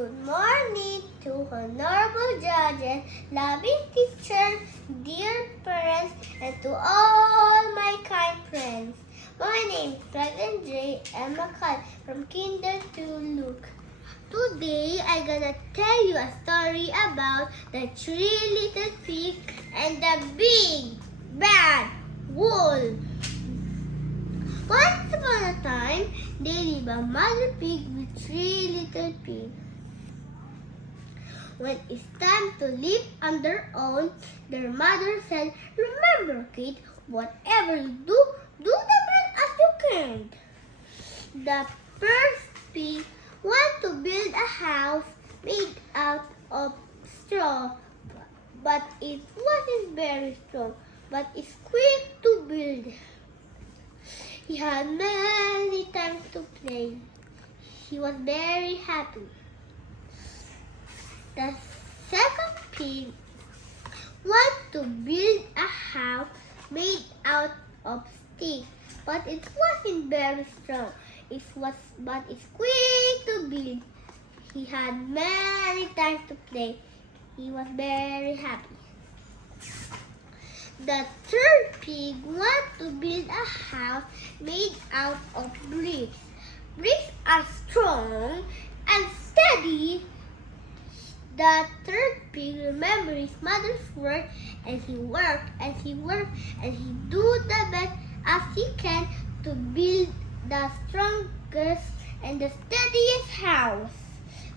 Good morning to honorable judges, loving teachers, dear parents, and to all my kind friends. My name is Raizen Drei and from Kinder to Luke. Today I'm gonna tell you a story about the 3 little pigs and the big bad wolf. Once upon a time, there lived a mother pig with 3 little pigs. When it's time to live on their own, their mother said, "Remember, kid, whatever you do, do the best as you can." The first pig wanted to build a house made out of straw, but it wasn't very strong, but it's quick to build. He had many times to play. He was very happy. The second pig wanted to build a house made out of sticks, but it wasn't very strong. But it's quick to build. He had many times to play. He was very happy. The third pig wanted to build a house made out of bricks. Bricks are strong and steady. The third pig remembered his mother's word, and he worked and he do the best as he can to build the strongest and the steadiest house.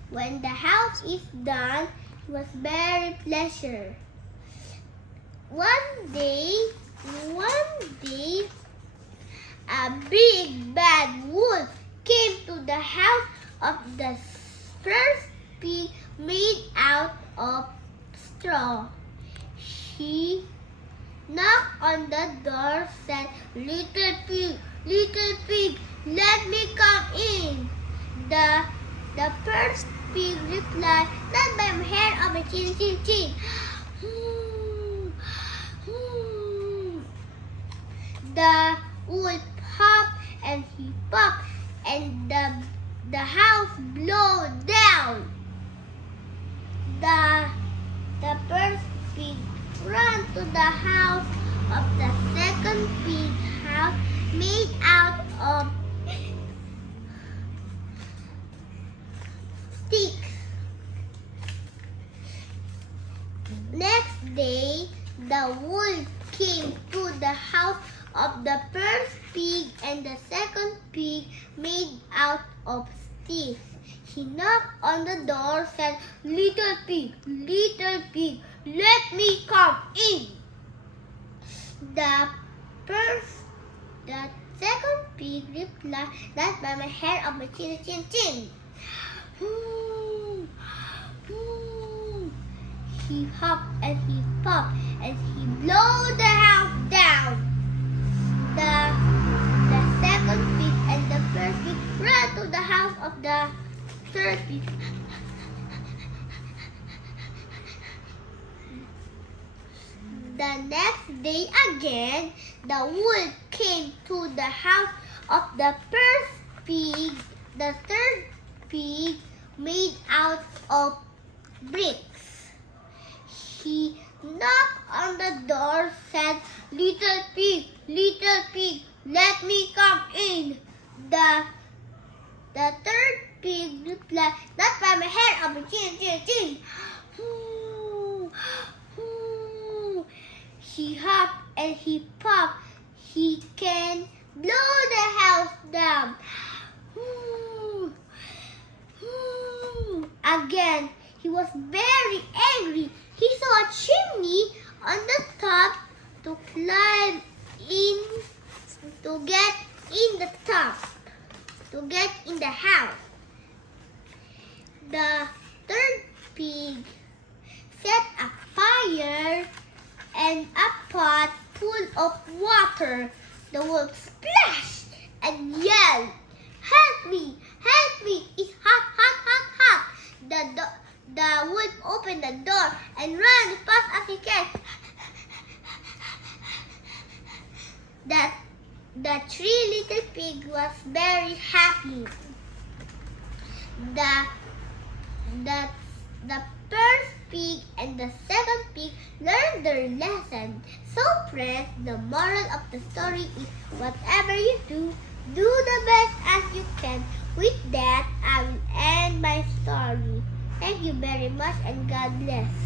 When the house is done, it was very pleasure. One day, a big bad wolf came to the house of the first pig made out of straw. He knocked on the door, said, little pig, let me come in." The first pig replied, "Not by my hair or my chin. The wolf hopped and he popped, and the house blew down. The first pig ran to the house of the second pig house made out of sticks. Next day, the wolf came to the house of the first pig and the second pig made out of sticks. He knocked on the door, said, little pig, let me come in." The second pig replied, "Not by my hair or my chin. He hopped and he popped and he blew the house down. The second pig and the first pig ran to the house of the third pig. The next day again, the wolf came to the house of the first pig, the third pig made out of bricks. He knocked on the door, said, little pig, let me come in." The third pig replied, "Not by my hair or my chin. He hopped and he popped. He can blow the house down. Again, he was very angry. He saw a chimney on the top to climb in, to get in the top, to get in the house. The third pig set a fire and a pot full of water. The wolf splashed and yelled, help me, it's hot. The wolf opened the door and ran as fast as he can. The 3 little pig was very happy. The that the first pig and the second pig learned their lesson. So friends, the moral of the story is whatever you do the best as you can. With that, I will end my story. Thank you very much and God bless.